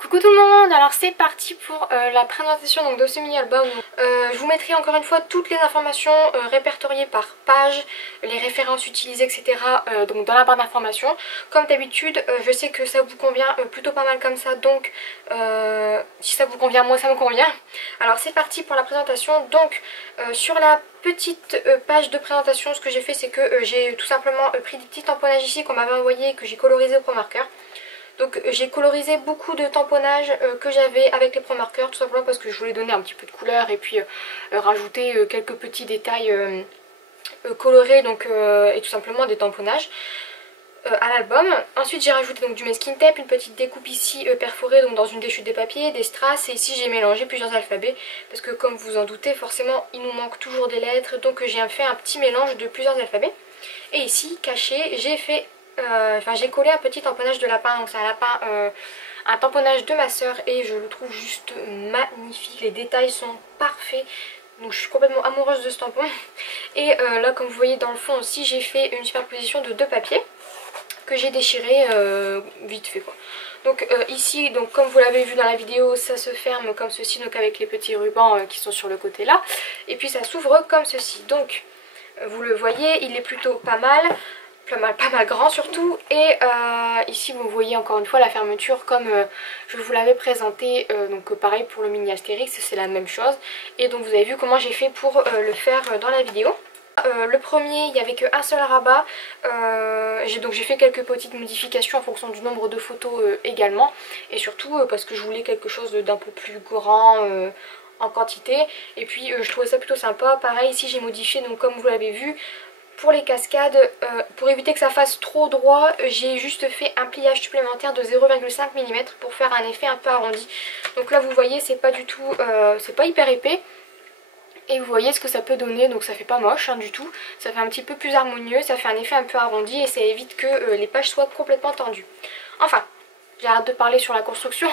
Coucou tout le monde, alors c'est parti pour la présentation donc, de ce mini-album. Je vous mettrai encore une fois toutes les informations répertoriées par page, les références utilisées etc. Donc dans la barre d'informations. Comme d'habitude, je sais que ça vous convient plutôt pas mal comme ça, donc si ça vous convient, moi ça me convient. Alors c'est parti pour la présentation. Donc sur la petite page de présentation, ce que j'ai fait c'est que j'ai tout simplement pris des petits tamponnages ici qu'on m'avait envoyé et que j'ai colorisé au pro marqueur. Donc j'ai colorisé beaucoup de tamponnages que j'avais avec les pro marqueurs, tout simplement parce que je voulais donner un petit peu de couleur et puis rajouter quelques petits détails colorés donc, et tout simplement des tamponnages à l'album. Ensuite j'ai rajouté donc du masking tape, une petite découpe ici perforée donc dans une déchute des papiers, des strass, et ici j'ai mélangé plusieurs alphabets parce que comme vous en doutez forcément il nous manque toujours des lettres, donc j'ai fait un petit mélange de plusieurs alphabets. Et ici caché j'ai fait j'ai collé un petit tamponnage de lapin, donc c'est un lapin, un tamponnage de ma soeur et je le trouve juste magnifique, les détails sont parfaits, donc je suis complètement amoureuse de ce tampon. Et là comme vous voyez dans le fond aussi j'ai fait une superposition de deux papiers que j'ai déchiré vite fait quoi. Donc ici, donc comme vous l'avez vu dans la vidéo, ça se ferme comme ceci, donc avec les petits rubans qui sont sur le côté là, et puis ça s'ouvre comme ceci. Donc vous le voyez, il est plutôt pas mal grand surtout. Et ici vous voyez encore une fois la fermeture comme je vous l'avais présenté, donc pareil pour le mini Astérix c'est la même chose. Et donc vous avez vu comment j'ai fait pour le faire dans la vidéo. Le premier il n'y avait qu'un seul rabat, donc j'ai fait quelques petites modifications en fonction du nombre de photos également, et surtout parce que je voulais quelque chose d'un peu plus grand en quantité, et puis je trouvais ça plutôt sympa. Pareil ici j'ai modifié, donc comme vous l'avez vu, pour les cascades, pour éviter que ça fasse trop droit, j'ai juste fait un pliage supplémentaire de 0,5 mm pour faire un effet un peu arrondi. Donc là vous voyez c'est pas du tout, c'est pas hyper épais. Et vous voyez ce que ça peut donner, donc ça fait pas moche du tout, ça fait un petit peu plus harmonieux, ça fait un effet un peu arrondi et ça évite que les pages soient complètement tendues. Enfin, j'arrête de parler sur la construction,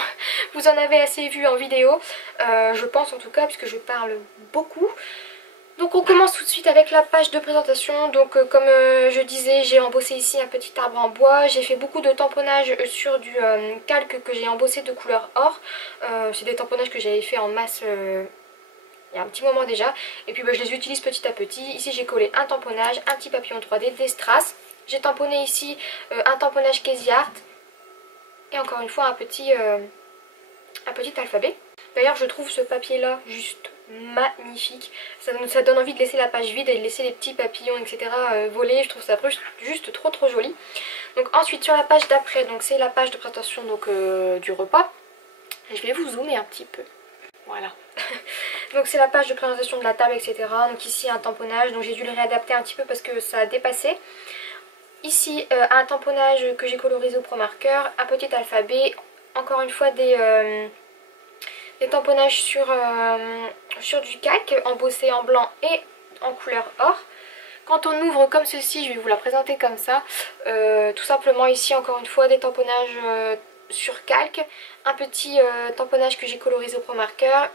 vous en avez assez vu en vidéo, je pense en tout cas, puisque je parle beaucoup. Donc on commence tout de suite avec la page de présentation. Donc comme je disais, j'ai embossé ici un petit arbre en bois. J'ai fait beaucoup de tamponnages sur du calque que j'ai embossé de couleur or. C'est des tamponnages que j'avais fait en masse il y a un petit moment déjà. Et puis je les utilise petit à petit. Ici j'ai collé un tamponnage, un petit papillon 3D, des strass. J'ai tamponné ici un tamponnage Casey Art. Et encore une fois un petit alphabet. D'ailleurs je trouve ce papier là juste magnifique, ça donne envie de laisser la page vide et de laisser les petits papillons etc voler, je trouve ça juste trop joli. Donc ensuite sur la page d'après, donc c'est la page de présentation donc, du repas, je vais vous zoomer un petit peu, voilà. Donc c'est la page de présentation de la table etc, donc ici un tamponnage, donc j'ai dû le réadapter un petit peu parce que ça a dépassé. Ici un tamponnage que j'ai colorisé au pro marqueur, un petit alphabet, encore une fois des tamponnages sur du calque embossé en blanc et en couleur or. Quand on ouvre comme ceci, je vais vous la présenter comme ça, tout simplement ici encore une fois des tamponnages sur calque, un petit tamponnage que j'ai colorisé au pro marqueur,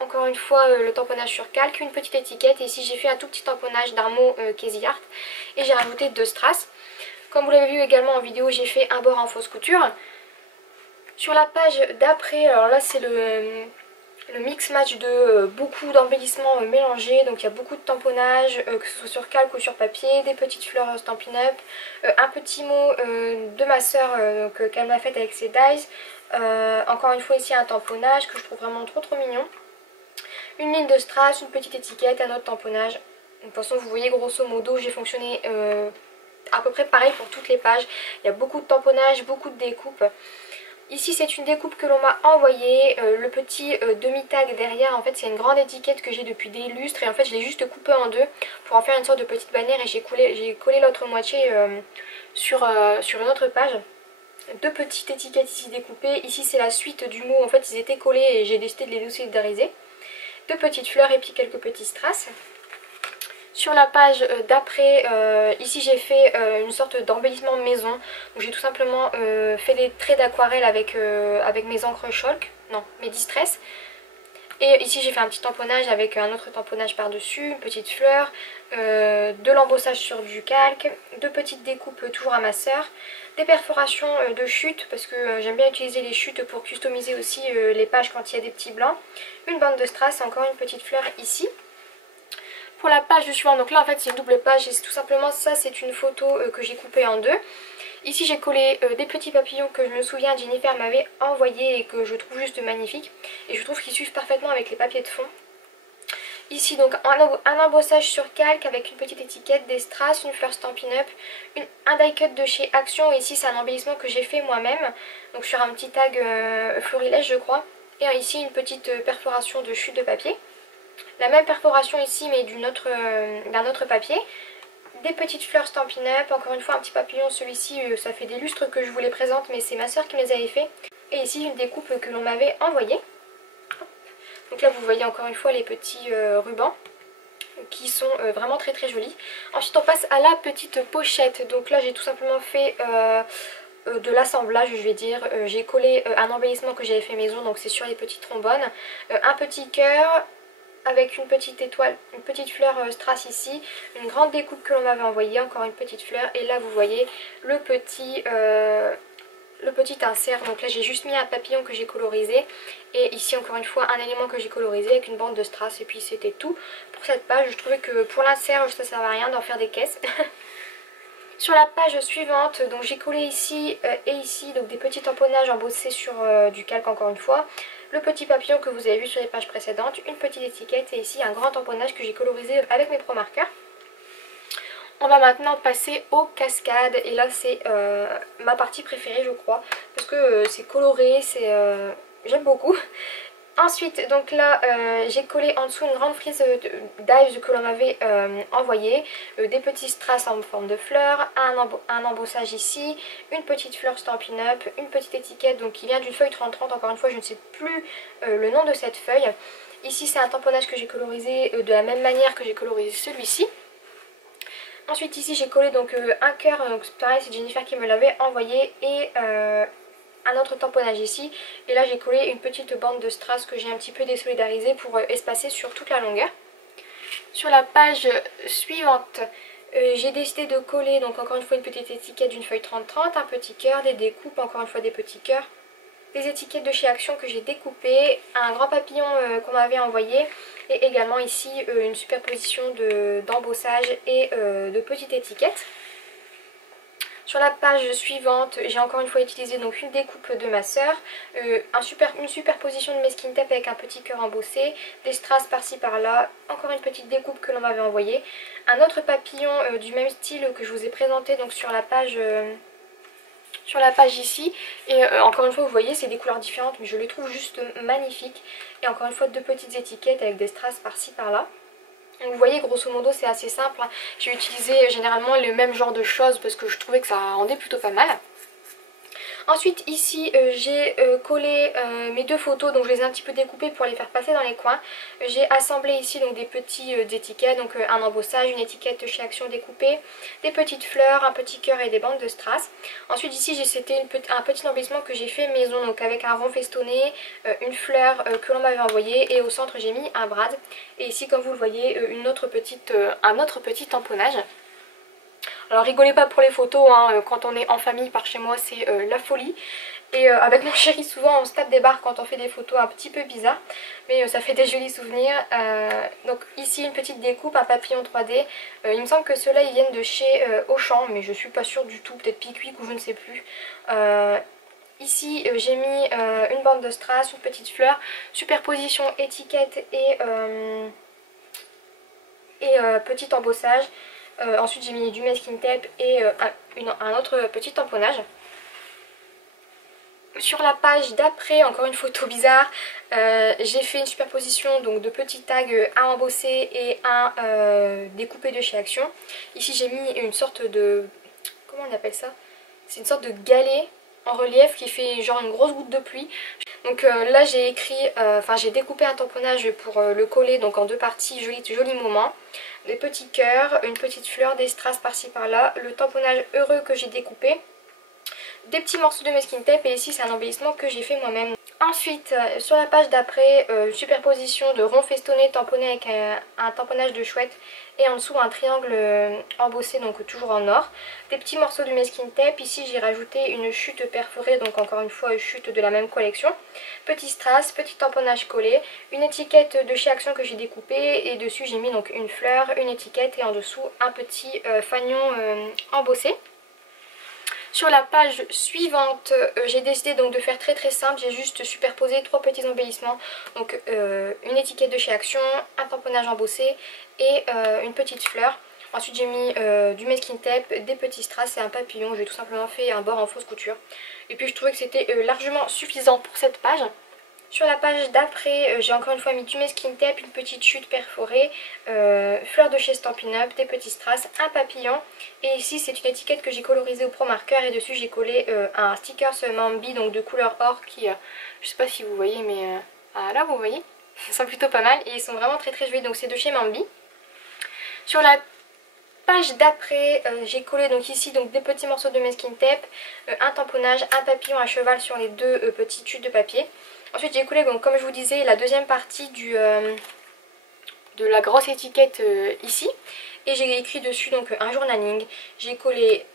encore une fois le tamponnage sur calque, une petite étiquette, et ici j'ai fait un tout petit tamponnage d'Armo Casey Art et j'ai rajouté 2 strass. Comme vous l'avez vu également en vidéo, j'ai fait un bord en fausse couture. Sur la page d'après, alors là c'est le mix match de beaucoup d'embellissements mélangés, donc il y a beaucoup de tamponnages, que ce soit sur calque ou sur papier, des petites fleurs Stampin' Up, un petit mot de ma soeur qu'elle m'a fait avec ses dies, encore une fois ici un tamponnage que je trouve vraiment trop mignon, une ligne de strass, une petite étiquette, un autre tamponnage. De toute façon vous voyez grosso modo j'ai fonctionné à peu près pareil pour toutes les pages, il y a beaucoup de tamponnages, beaucoup de découpes. Ici c'est une découpe que l'on m'a envoyée, le petit demi-tag derrière en fait c'est une grande étiquette que j'ai depuis des lustres et en fait je l'ai juste coupé en deux pour en faire une sorte de petite bannière et j'ai collé l'autre moitié sur une autre page. Deux petites étiquettes ici découpées, ici c'est la suite du mot, en fait ils étaient collés et j'ai décidé de les solidariser. Deux petites fleurs et puis quelques petits strass. Sur la page d'après, ici j'ai fait une sorte d'embellissement maison. Donc j'ai tout simplement fait des traits d'aquarelle avec mes encres chalk, non, mes distress. Et ici j'ai fait un petit tamponnage avec un autre tamponnage par dessus, une petite fleur, de l'embossage sur du calque, deux petites découpes toujours à ma sœur, des perforations de chutes parce que j'aime bien utiliser les chutes pour customiser aussi les pages quand il y a des petits blancs, une bande de strass, encore une petite fleur ici. Pour la page suivante, donc là en fait c'est une double page et tout simplement ça c'est une photo que j'ai coupée en deux. Ici j'ai collé des petits papillons que je me souviens Jennifer m'avait envoyé et que je trouve juste magnifiques. Et je trouve qu'ils suivent parfaitement avec les papiers de fond. Ici donc un embossage sur calque avec une petite étiquette, des strass, une fleur Stampin' Up, un die cut de chez Action. Et ici c'est un embellissement que j'ai fait moi-même, donc sur un petit tag florilège je crois. Et ici une petite perforation de chute de papier. La même perforation ici mais d'un autre papier. Des petites fleurs Stampin' Up, encore une fois un petit papillon, celui-ci ça fait des lustres que je vous les présente mais c'est ma soeur qui me les avait fait. Et ici une découpe que l'on m'avait envoyée. Donc là vous voyez encore une fois les petits rubans qui sont vraiment très très jolis. Ensuite on passe à la petite pochette, donc là j'ai tout simplement fait de l'assemblage je vais dire. J'ai collé un embellissement que j'avais fait maison, donc c'est sur les petits trombones, un petit cœur avec une petite étoile, une petite fleur strass ici, une grande découpe que l'on m'avait envoyée, encore une petite fleur, et là vous voyez le petit insert. Donc là j'ai juste mis un papillon que j'ai colorisé, et ici encore une fois un élément que j'ai colorisé avec une bande de strass, et puis c'était tout pour cette page. Je trouvais que pour l'insert ça servait à rien d'en faire des caisses. Sur la page suivante, donc j'ai collé ici et ici donc des petits tamponnages embossés sur du calque encore une fois. Le petit papillon que vous avez vu sur les pages précédentes, une petite étiquette et ici un grand tamponnage que j'ai colorisé avec mes Pro Markers. On va maintenant passer aux cascades et là c'est ma partie préférée je crois parce que c'est coloré, j'aime beaucoup. Ensuite donc là j'ai collé en dessous une grande frise d'Ives que l'on m'avait envoyée, des petits strass en forme de fleurs, un embossage ici, une petite fleur Stampin' Up, une petite étiquette donc qui vient d'une feuille 30-30, encore une fois je ne sais plus le nom de cette feuille. Ici c'est un tamponnage que j'ai colorisé de la même manière que j'ai colorisé celui-ci. Ensuite ici j'ai collé donc un cœur, donc pareil c'est Jennifer qui me l'avait envoyé, et un autre tamponnage ici. Et là j'ai collé une petite bande de strass que j'ai un petit peu désolidarisée pour espacer sur toute la longueur. Sur la page suivante, j'ai décidé de coller donc encore une fois une petite étiquette d'une feuille 30-30, un petit cœur, des découpes, encore une fois des petits cœurs, des étiquettes de chez Action que j'ai découpées, un grand papillon qu'on m'avait envoyé, et également ici une superposition d'embossage et de petites étiquettes. Sur la page suivante, j'ai encore une fois utilisé donc une découpe de ma sœur, une superposition de mesquine tape avec un petit cœur embossé, des strass par-ci par-là, encore une petite découpe que l'on m'avait envoyée, un autre papillon du même style que je vous ai présenté donc sur la page ici, et encore une fois vous voyez c'est des couleurs différentes mais je les trouve juste magnifiques, et encore une fois deux petites étiquettes avec des strass par-ci par-là. Donc vous voyez grosso modo c'est assez simple, hein. J'ai utilisé généralement le même genre de choses parce que je trouvais que ça rendait plutôt pas mal. Ensuite ici j'ai collé mes deux photos, donc je les ai un petit peu découpées pour les faire passer dans les coins. J'ai assemblé ici donc des petits étiquettes, donc un embossage, une étiquette chez Action découpée, des petites fleurs, un petit cœur et des bandes de strass. Ensuite ici c'était un petit embellissement que j'ai fait maison, donc avec un rond festonné, une fleur que l'on m'avait envoyée, et au centre j'ai mis un brad. Et ici comme vous le voyez un autre petit tamponnage. Alors rigolez pas pour les photos, hein, quand on est en famille par chez moi c'est la folie. Et avec mon chéri souvent on se tape des barres quand on fait des photos un petit peu bizarres. Mais ça fait des jolis souvenirs. Donc ici une petite découpe, un papillon 3D. Il me semble que ceux-là ils viennent de chez Auchan, mais je suis pas sûre du tout, peut-être Pickwick ou je ne sais plus. Ici j'ai mis une bande de strass, une petite fleur, superposition étiquette et petit embossage. Ensuite j'ai mis du masking tape et un autre petit tamponnage. Sur la page d'après, encore une photo bizarre, j'ai fait une superposition donc de petits tags, un embossé et un découpé de chez Action. Ici j'ai mis une sorte de... comment on appelle ça? C'est une sorte de galet en relief qui fait genre une grosse goutte de pluie. Donc là j'ai j'ai découpé un tamponnage pour le coller donc en deux parties, joli moment. Des petits cœurs, une petite fleur, des strass par-ci par-là, le tamponnage heureux que j'ai découpé, des petits morceaux de masking tape et ici c'est un embellissement que j'ai fait moi-même. Ensuite sur la page d'après, superposition de ronds festonnés tamponnés avec un tamponnage de chouette et en dessous un triangle embossé, donc toujours en or. Des petits morceaux de masking tape, ici j'ai rajouté une chute perforée, donc encore une fois une chute de la même collection. Petit strass, petit tamponnage collé, une étiquette de chez Action que j'ai découpée et dessus j'ai mis donc une fleur, une étiquette et en dessous un petit fanion embossé. Sur la page suivante, j'ai décidé donc de faire très simple, j'ai juste superposé 3 petits embellissements. Donc une étiquette de chez Action, un tamponnage embossé et une petite fleur. Ensuite j'ai mis du masking tape, des petits strass et un papillon. J'ai tout simplement fait un bord en fausse couture. Et puis je trouvais que c'était largement suffisant pour cette page. Sur la page d'après, j'ai encore une fois mis du masking tape, une petite chute perforée, fleur de chez Stampin' Up, des petits strass, un papillon. Et ici c'est une étiquette que j'ai colorisée au Pro Marker et dessus j'ai collé un sticker Mambi, donc de couleur or qui, je sais pas si vous voyez, mais là vous voyez, ils sont plutôt pas mal et ils sont vraiment très jolis, donc c'est de chez Mambi. Sur la page d'après, j'ai collé donc ici donc des petits morceaux de masking tape, un tamponnage, un papillon à cheval sur les deux petites chutes de papier. Ensuite j'ai collé, donc, comme je vous disais, la deuxième partie de la grosse étiquette ici. Et j'ai écrit dessus donc un journaling. J'ai collé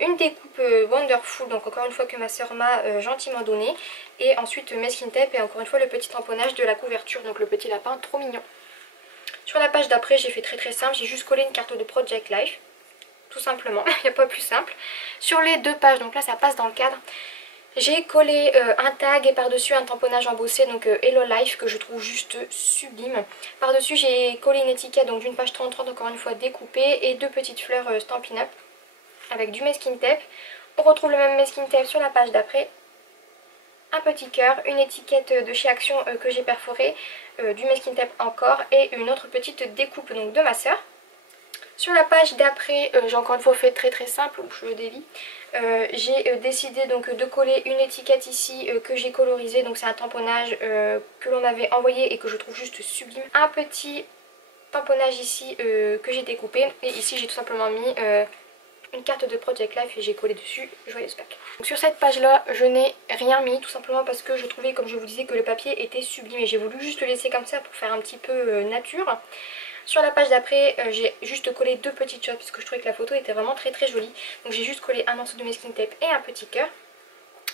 une découpe Wonderful, donc encore une fois que ma soeur m'a gentiment donné. Et ensuite masking tape et encore une fois le petit tamponnage de la couverture, donc le petit lapin trop mignon. Sur la page d'après j'ai fait très simple, j'ai juste collé une carte de Project Life. Tout simplement, il n'y a pas plus simple. Sur les deux pages, donc là ça passe dans le cadre, j'ai collé un tag et par-dessus un tamponnage embossé, donc Hello Life, que je trouve juste sublime. Par-dessus j'ai collé une étiquette donc d'une page 30-30 encore une fois découpée et deux petites fleurs Stampin' Up avec du masking tape. On retrouve le même masking tape sur la page d'après. Un petit cœur, une étiquette de chez Action que j'ai perforée, du masking tape encore et une autre petite découpe donc de ma soeur. Sur la page d'après, j'ai encore une fois fait très simple, je dévie. J'ai décidé donc de coller une étiquette ici que j'ai colorisée, donc c'est un tamponnage que l'on m'avait envoyé et que je trouve juste sublime. Un petit tamponnage ici que j'ai découpé et ici j'ai tout simplement mis une carte de Project Life et j'ai collé dessus Joyeuse Pâques. Donc sur cette page là je n'ai rien mis tout simplement parce que je trouvais, comme je vous disais, que le papier était sublime et j'ai voulu juste le laisser comme ça pour faire un petit peu nature. Sur la page d'après, j'ai juste collé deux petites choses parce que je trouvais que la photo était vraiment très jolie. Donc j'ai juste collé un morceau de masking tape et un petit cœur.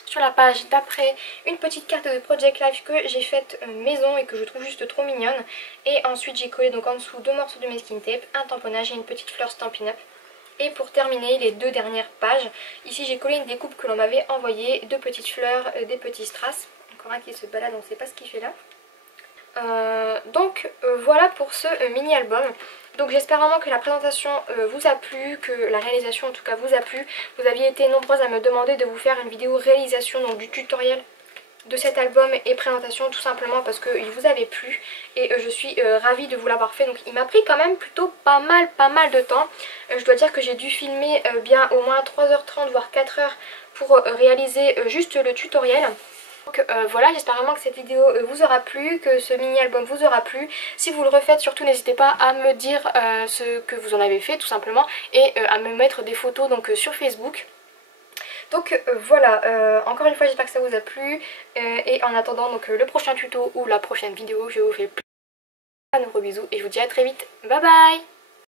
Sur la page d'après, une petite carte de Project Life que j'ai faite maison et que je trouve juste trop mignonne. Et ensuite j'ai collé donc en dessous deux morceaux de masking tape, un tamponnage et une petite fleur Stampin' Up. Et pour terminer les deux dernières pages, ici j'ai collé une découpe que l'on m'avait envoyée, deux petites fleurs, des petits strass. Encore un qui se balade, on ne sait pas ce qu'il fait là. Voilà pour ce mini album. Donc j'espère vraiment que la présentation vous a plu, que la réalisation en tout cas vous a plu. Vous aviez été nombreuses à me demander de vous faire une vidéo réalisation, donc du tutoriel de cet album et présentation, tout simplement parce qu'il vous avait plu et je suis ravie de vous l'avoir fait. Donc il m'a pris quand même plutôt pas mal de temps. Je dois dire que j'ai dû filmer bien au moins 3h30 voire 4h pour réaliser juste le tutoriel. Donc voilà, j'espère vraiment que cette vidéo vous aura plu, que ce mini album vous aura plu. Si vous le refaites, surtout n'hésitez pas à me dire ce que vous en avez fait tout simplement et à me mettre des photos donc sur Facebook. Donc voilà, encore une fois j'espère que ça vous a plu et en attendant donc le prochain tuto ou la prochaine vidéo, je vous fais plein de gros bisous et je vous dis à très vite. Bye bye.